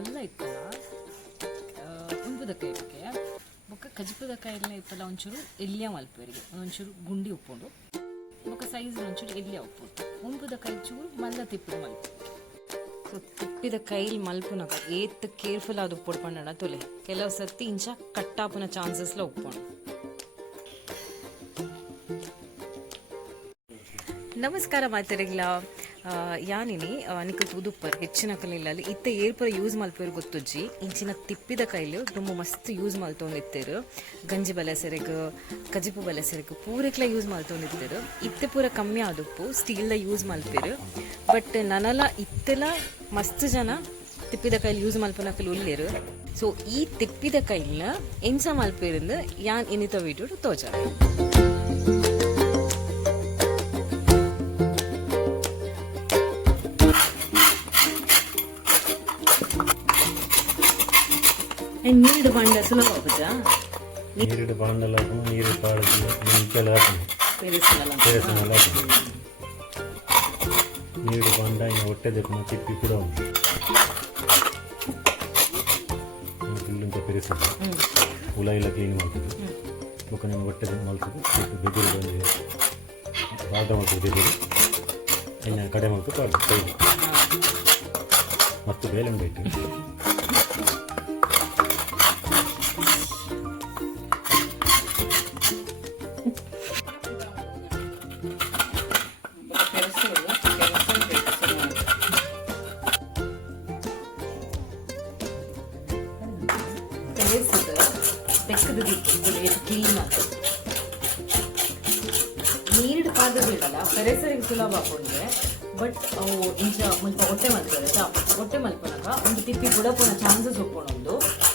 ಮಲ್ಲ ಇತ್ತಲ್ಲ ಉಂಪುದಕಾಯಿಗೆ ಬೊಕ್ಕ ಕಜಿಪುದಕಾಯಿಲ್ಲ ಇಪ್ಪಲ್ಲ ಒಂಚೂರು ಎಲ್ಲಿಯ ಮಲ್ಪೇರಿಗೆ ಒಂಚೂರು ಗುಂಡಿ ಉಪ್ಪುಂಡು ಬೊಕ್ಕ ಸೈಜ್ ಒಂಚೂರು ಎಲ್ಲಿಯ ಉಪ್ಪುಂಡು ಉಂಪುದಕಾಯಿ ಚೂರು ಮಲ್ಲ ತಿಪ್ಪಿದ ಮಲ್ಪು. ಸೊ ತಿಪ್ಪಿದ ಕೈಲಿ ಮಲ್ಪುನಾಗ ಏತ್ ಕೇರ್ಫುಲ್ ಅದು ಉಪ್ಪುಡ್ಕೊಂಡ ತೊಲೆ ಕೆಲವು ಸರ್ತಿ ಇಂಚ ಕಟ್ಟಾಪುನ ಚಾನ್ಸಸ್ಲ ಉಪ್ಪುಂಡು. ನಮಸ್ಕಾರ ಮಾತರಿಗ್ಲ ಯಾನಿನಿ ನಿಕ್ಕ ಉದುಪ್ಪರ್ ಹೆಚ್ಚಿನ ಕಲಿಯಲ್ಲಿ ಇತ್ತ ಏರ್ಪುರ ಯೂಸ್ ಮಲ್ಪೇರು ಗೊತ್ತುಜ್ಜಿ ಇಂಚಿನ ತಿಪ್ಪಿದ ಕೈಲು ತುಂಬ ಮಸ್ತ್ ಯೂಸ್ ಮಲ್ತೊಂದಿತ್ತೇರು ಗಂಜಿ ಬಲಸೆರೆಗ್ ಕಜಿಪು ಬಲಸೆರೆಗ್ ಪೂರಕ್ಲ ಯೂಸ್ ಮಲ್ತೊಂದಿತ್ತೇರು ಇತ್ತೆ ಪೂರ ಕಮ್ಮಿ ಆದುಪ್ಪು ಸ್ಟೀಲ್ದ ಯೂಸ್ ಮಲ್ಪೇರು ಬಟ್ ನನಲ ಇತ್ತೆಲ್ಲ ಮಸ್ತ್ ಜನ ತಿಪ್ಪಿದ ಕೈಲಿ ಯೂಸ್ ಮಲ್ಪನಕಲು ಉಳ್ಳೇರು. ಸೊ ಈ ತಿಪ್ಪಿದ ಕೈಲ್ನ ಎಂಚ ಮಲ್ಪೇರಿಂದ ಯಾನ್ ಇನ್ನಿತ ವಿಡಿಯೋ ತೋಜ. ನೀರು ಬಾಂಡ ಸುಲಭ ಆಗುತ್ತಾ? ನೀರಿಡು ಬಾಂಡಲ್ಲ ನೀರು ಪಾಡಿಗೆ ಇಂಚೆಲ್ಲ ನೀರು ಬಾಂಡ ಇನ್ನು ಹೊಟ್ಟೆ ದೆಪ್ಪನ ತಿಪ್ಪಿ ಕೂಡ ಉಂಟು ಫುಲ್ಲಂತ ಪೆರಿಸೋದು ಹುಳ ಎಲ್ಲ ಕ್ಲೀನ್ ಮಾಡ್ತದೆ ಬೊಕ್ಕ ನಾನು ಹೊಟ್ಟೆ ಮಲ್ತದ್ದು ಬೆದಿರು ಬಂದು ಭಾಗ ಮಾಡ್ತದೆ ಬೆದಿರು ಇನ್ನು ಕಡೆ ಮಾಡ್ತು ಕೈ ಮತ್ತು ಬೇಲೆ ಬೇಕು. ನೀರಿಡು ಪಾದಗಳಿಲ್ಲ ಪೆರೆಸರಿಗೆ ಸುಲಭ ಹಾಕೊಂಡ್ರೆ ಬಟ್ ಅವು ಇಂಚ ಮುಲ್ಪ ಹೊಟ್ಟೆ ಮಲ್ಪದೆ ಹೊಟ್ಟೆ ಮಲ್ಪನಾಗ ಒಂದು ತಿಪ್ಪಿ ಬುಡಪುನ ಚಾನ್ಸಸ್ ಒಪ್ಕೊಂಡು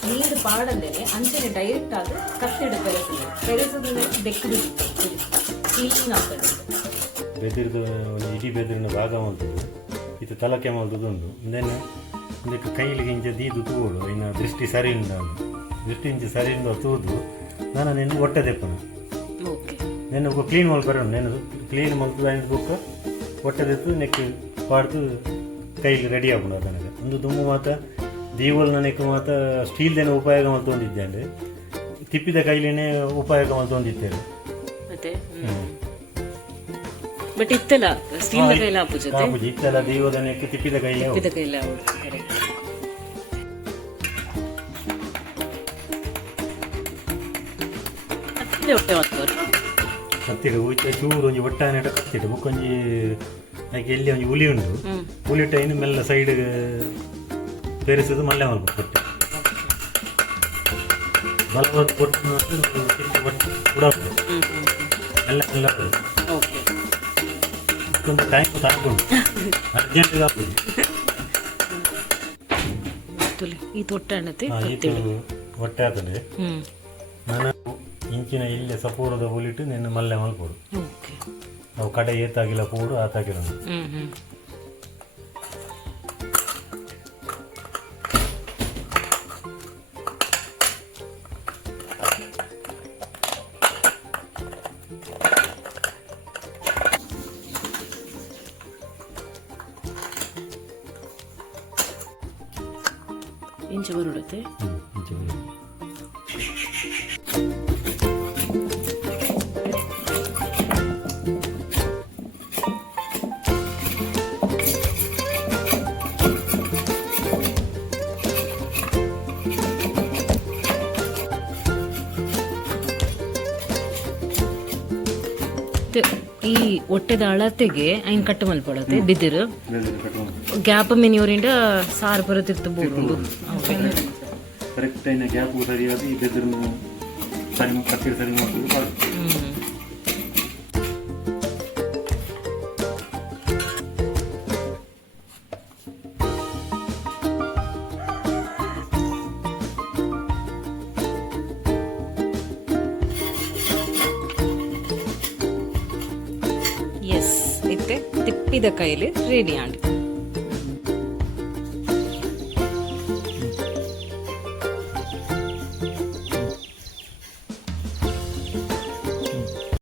ನೀರು ಪಾಡಲ್ಲೇನೆ ಅಂಚೆನೆ ಡೈರೆಕ್ಟ್ ಆದ ಕತ್ತಿಡು ಪೆರೆಸದ ಬೆಕ್ಕದು ಕ್ಲೀನ್ ಆಗ್ತದೆ. ಬೆದಿರ್ದು ಇಡೀ ಬೆದಿರಿನ ಭಾಗ ಮಾಡ್ತದೆ ಇದು ತಲಕೆ ಮಾಡ್ತದ್ದು ಉಂಟು ಇಂದೇನು ಇದಕ್ಕೆ ಕೈಲಿಗೆ ಇಂಚ ದೀದು ತೂಡು ಇನ್ನು ದೃಷ್ಟಿ ಸರಿ ಉಂಟು ದೃಷ್ಟಿ ಇಂಚ ಸರಿ ಉಂಟು ತೂದು ನಾನು ನಿನ್ನ ಹೊಟ್ಟೆ ತೆಪ್ಪನ నేను ఒక క్లీన్ మల్పరాను నేను క్లీన్ మల్పుదా బుక్క ಹೊಟ್ಟೆದೆತ್ತು ನೆಕ್ ಪಾಡ್ದು ಕೈಲಿ ರೆಡಿ ಆಗ್ಬಿಡ ನನಗೆ ಒಂದು ದುಮ್ಮು ಮಾತ ದೀವಲ್ ನನಗೆ ಮಾತ ಸ್ಟೀಲ್ದೇನೆ ಉಪಯೋಗ ಮಾಡ್ತೊಂದಿದ್ದೆ ಅಂದರೆ ತಿಪ್ಪಿದ ಕೈಲೇನೆ ಉಪಯೋಗ ಮಾಡ್ತೊಂದಿದ್ದೇನೆ ಬಟ್ ಇತ್ತಲ್ಲ ಸ್ಟೀಲ್ ಕೈಲ ಆಪುಜಿ ಇತ್ತಲ್ಲ ದೀವದ ನೆಕ್ ತಿಪ್ಪಿದ ಕೈಲೇ ಕತ್ತಿಡು ಚೂರು ಒಂಜಿ ಒಟ್ಟಾನೆಟ ಕತ್ತಿಡು ಬುಕ್ಕೊಂಜಿ ಅದಕ್ಕೆ ಎಲ್ಲಿ ಒಂಜಿ ಹುಲಿ ಉಂಟು ಹುಲಿ ಟೈನು ಮೆಲ್ಲ ಸೈಡ್ ಪೇರಿಸೋದು ಮಲ್ಲೆ ಮಲ್ಪ ಕೊಟ್ಟು ಬಲವತ್ತು ಕೊಟ್ಟು ಉಡಾಕು ಎಲ್ಲ ಎಲ್ಲ ಒಂದು ಟೈಮ್ ತಾಕೊಂಡು ಅರ್ಜೆಂಟ್ ಹಾಕುದು ಈ ತೊಟ್ಟೆ ಹೊಟ್ಟೆ ಆಗ್ತದೆ ನಾನು ಇಂಚಿನ ಇಲ್ಲೇ ಸಪೋರ್ದ ಹುಲಿಟ್ಟು ನಿನ್ನ ಮಲ್ಲೆ ಮಲ್ಪೋಡು ನಾವು ಕಡೆ ಏತಾಗಿಲ್ಲ ಪೂಡು ಆತಾಗಿಲ್ಲ ಇಂಚ ಬರುಡತ್ತೆ ಈ ಹೊಟ್ಟೆದ ಅಳತೆಗೆ ಐನ್ ಕಟ್ಟು ಮಲ್ಪಡತ್ತೆ ಬಿದ್ದಿರು ಗ್ಯಾಪ್ ಮಿನಿಯೂರಿಂದ ಸಾರು ಬರುತ್ತಿತ್ತು ಬೋರು ಕರೆಕ್ಟ್ ಐನ ಗ್ಯಾಪ್ ಸರಿಯಾದ ಈ ಬೆದರ್ನು ಸರಿ ಕತ್ತಿರ ಸರಿ ಮಾಡ್ಕೊಂಡು ತಿಪ್ಪಿದ ಕೈಲಿ ರೆಡಿ ಆಂಡ್